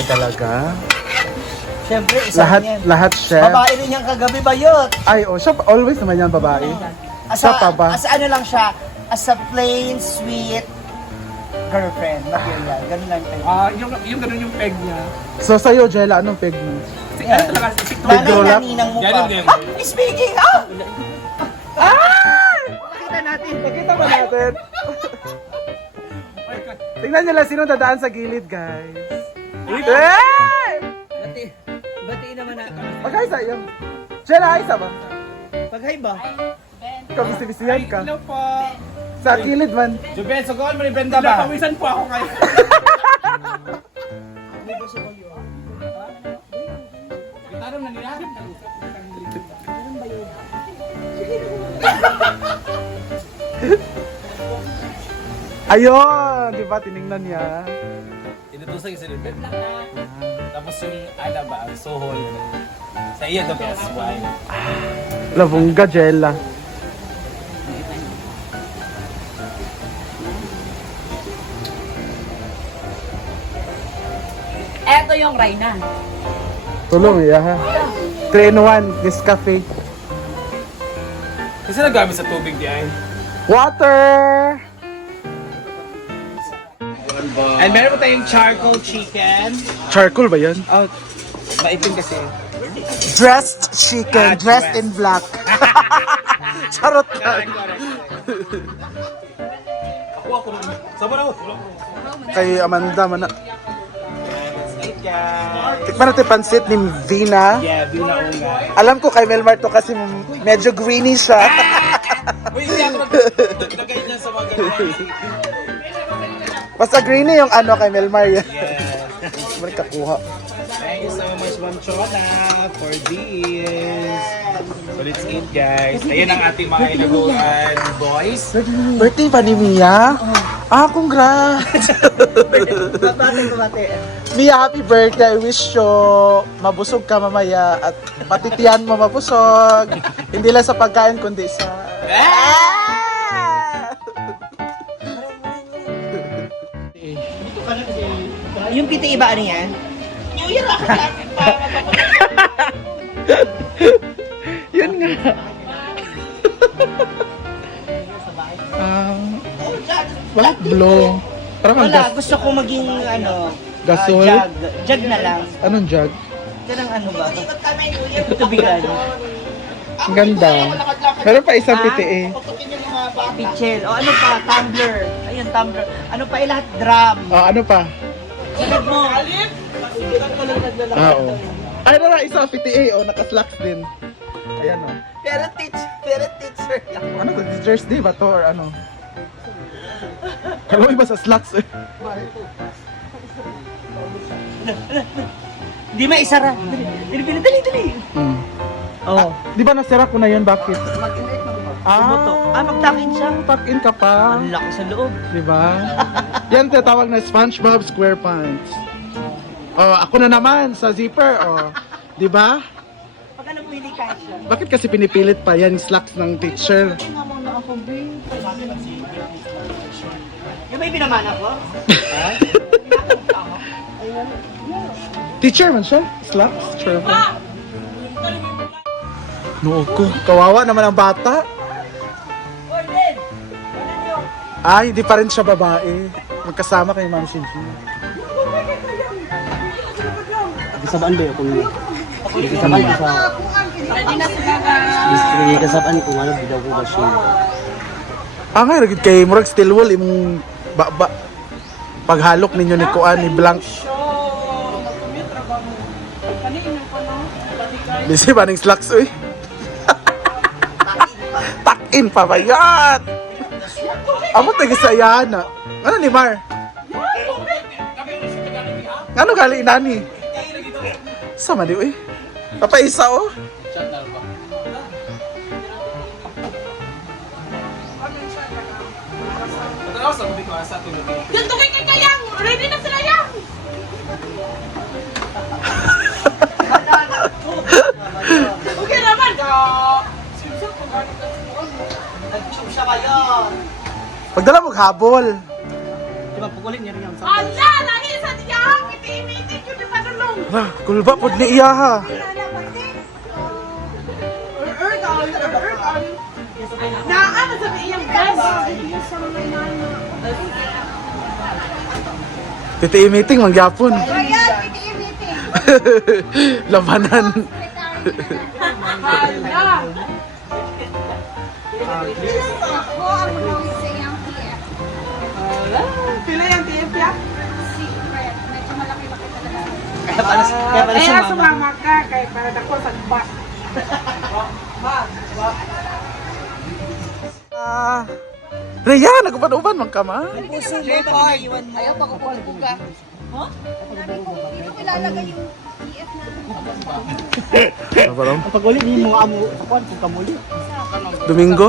ba talaga? Siyempre, isa Lahat, yan. lahat chef. Babae rin yung kagabi bayot. Ay, oh, siya always naman yan babae. Siya pa ba? As ano lang siya, as a plain, sweet girlfriend, material. Ganun lang tayo. Yung ganun yung peg niya. So sa'yo, Jella, anong peg mo? Yeah. Ano talaga, si Big Nanay roll na up? ninang mo Yan pa. yung din. Speaking of! Pakita natin. Pakita ba natin? Tingnan nyo lang sino dadaan sa gilid, guys. Hey! Bati naman natin. Pagkaisa yung... Jella, ayos ba? Paghay ba? Ikaw, bisi-bisihan ka. Hello po. Sa gilid man. Juben, sugoon mo ni Brenda ba? Pawisan po ako ngayon. Tanong na nila. Ayun! Di ba? Tinignan niya. Inutusan yung sinipin. Tapos yung ano ba, ang sohol. Sa iya the best wine. Labungga, Jella. Eto yung Rayna. Tulong, iya ha. 3-in-1, Nescafe. Kasi nagamit sa tubig di ay. Water! And meron po tayong charcoal chicken. Charcoal ba yan? Oh, maitim kasi. Dressed chicken, dressed in black. Charot ka. Ako naman. Sama na ako. Kay Amanda, mana. Eat guys. Tikman natin pansit ni Vina. Yeah, Vina Unga. Alam ko kay Melmar to kasi medyo greeny siya. Uy, hindi ako naglagay niya sa mga ganyan. Basta greeny yung ano kay Melmar yan. Yes. Balik kakuha. Thank you so much, Ma'am Chona, for this. So let's eat, guys. Ayan ang ating mga inaguan boys. Birthday pa ni Mia? Ah, congrats! Bate. Mia, happy birthday. I wish you mabusog ka mamaya at matitiyan mo mabusog. Hindi lang sa pagkain kundi sa... Yung piti iba ano yan? New Year ako Yun nga. Bakit blow? Parang ang Wala, gusto ko maging ano, Gasol? jug. Jug na lang. Anong jug? Yan ang ano ba? Tubigan. Ang ganda. Meron pa isang PTA. Pichel. O ano pa? Tumbler. Ayun, tumbler. Ano pa lahat? Drum. Oh, ano pa? Sunod mo. Ah, oo. Ay, na isa PTA. Oh, naka-slacks din. Ayan, oh. Pero teacher lang. Ano to? Teacher's Day ba to? Or ano? Kalo iba sa slacks eh. Di maisara. Dali. Hmm. Oo. Di ba nasira ko na yun? Bakit? Tumutok. Magtakin siya. Tuck-in ka pa. Ang laki sa loob. Di ba? Yan tinatawag na SpongeBob SquarePants. Oh, ako na naman sa zipper. Oh. Di ba? Pag ano pwede kasha. Bakit kasi pinipilit pa yan slacks ng teacher? Yung may binaman ako? Teacher man siya? Slacks? Sure pa. Noo ko. Kawawa naman ang bata. Ay, hindi pa rin siya babae. Magkasama kay Ma'am Shinji. Kasabaan ba yung kung kasabaan ko sa history kasabaan ko ano bidaw ko ba siya Ah, nga, nagid kay Murag Steel Wool, imong paghalok ninyo ni Kuan, ni Blanc. Busy ba ning slacks, uy? Takin pa ba yan? Amo tagisaya na. Ano ni Mar? Ano gali nani? Sama di uy. Papaisa oh. Ganto kay Kayang! Ready na sila yang! Okay naman ka! Nag-chum siya kayo. Pagdala mo habol. Diba, pukulin niya rin yung Ala! Lahi sa tiyang! Iti-imitin yun diba? Hala, kulba pod ni iya ha. Naan sa iyang best. PTA meeting mangyapon. Labanan. Hala. Pila yung TF ya? Kaya pala si Kaya mama. sumama ka kay para dako sa bus. Rhea, nagupad-upan man ka ma. Ayaw pa ko pupuga. Ha? Hindi ko ilalagay yung EF na. Ano ba raw? Ang pag-uli ni mga amo, kakuan kung kamuli. Domingo?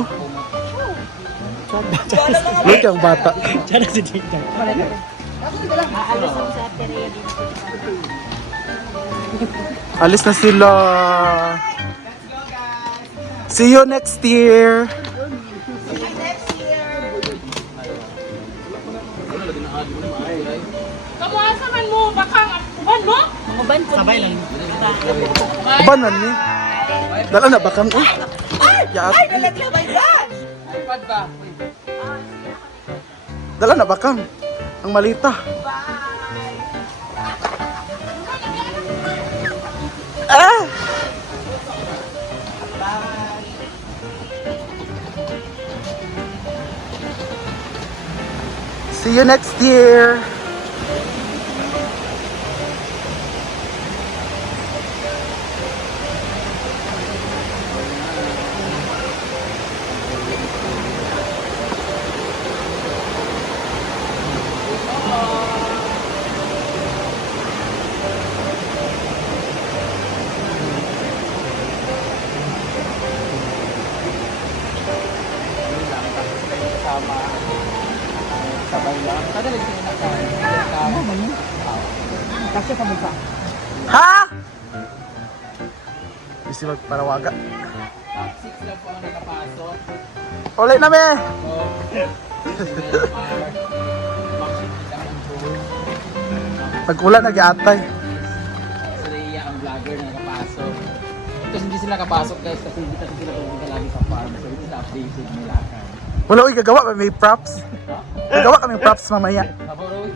Look ang bata. Diyan si Tita. Aalis ako sa Terea dito. Alis na sila. See you next year. Kamuasa man mo bakang uban mo? Sabay lang. Aban man ni. Dala na bakang eh. Yaat. Dala na bakang. Ang malita. Ah! See you next year. Kasi pa mo pa. Ha? Isi magparawaga. Ulit na me. Pag-ulan nag-aatay. Si Rhea ang vlogger na nakapasok. Tapos hindi sila kapasok guys kasi hindi kasi sila pumunta lagi sa farm. So hindi sila updated nila kan. Wala uy gagawa may props. Gagawa kami props mamaya. Kaporoy,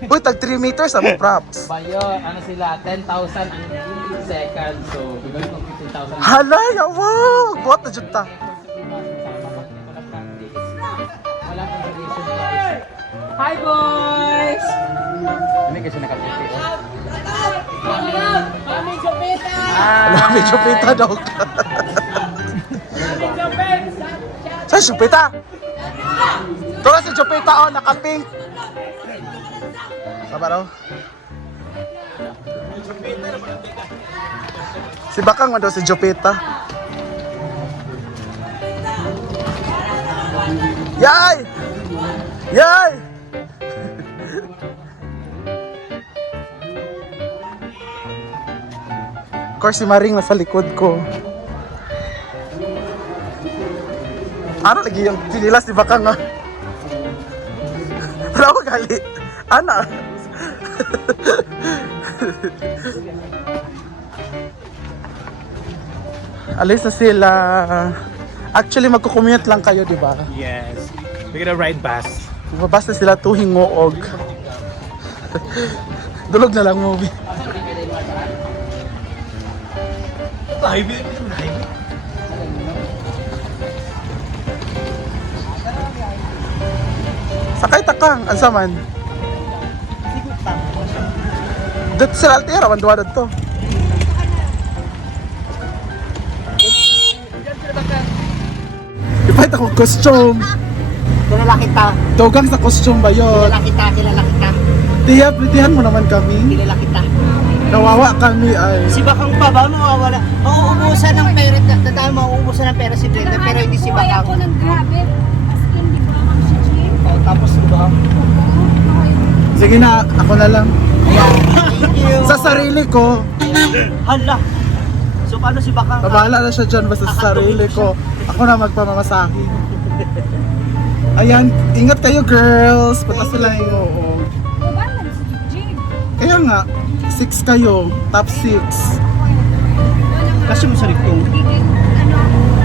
Uy, tag 3 meters ang props. bayo, ano sila, 10,000 ang second. So, bigay ko 15,000. Halay, wow! Buhat na dyan ta. Wala consolation prize. Hi boys! Hindi kasi nakaputi. Mami Jopeta! Wala, may chupita daw ka. Mami Jopeta! Saan chupita? Ito na si chupita, oh, naka-pink. Saba raw? Si Bakang man daw si Chupita. Yay! Yay! Of course, si Maring nasa likod ko. Ano lagi yung sinilas ni Bakang ah? Wala ko gali. Ana? Alis na sila. Actually, magko-commute lang kayo, di ba? Yes. We're gonna ride bus. Bumabas na sila tuhing ngoog. Dulog na lang movie. Sakay takang, ansa man? Dito sila altera, manduwa dito. Ipahit ako costume. Kilala kita. Dogang sa costume ba yun? Kilala kita. Tiya, pritihan mo naman kami. Kilala kita. Nawawa kami ay. Si Bakang pa ba mawawala? Mauubusan ng pera, tatama mauubusan ng pera si Brenda pero hindi si Kaya Bakang. ko ng grabe. As in, di ba ang si Jim? Tapos di ba? Sige na, ako na lang. Ayan. Thank you. Sa sarili ko. Hala. So paano si Bakang? Bahala na siya dyan, basta sa sarili ko. Ako na magpamamasahe. Ayan, ingat kayo girls. Punta sila yung oo. Diba lang si Jim? Kaya nga, 6 kayo, top 6. Kasi mo sa riktong. Ano,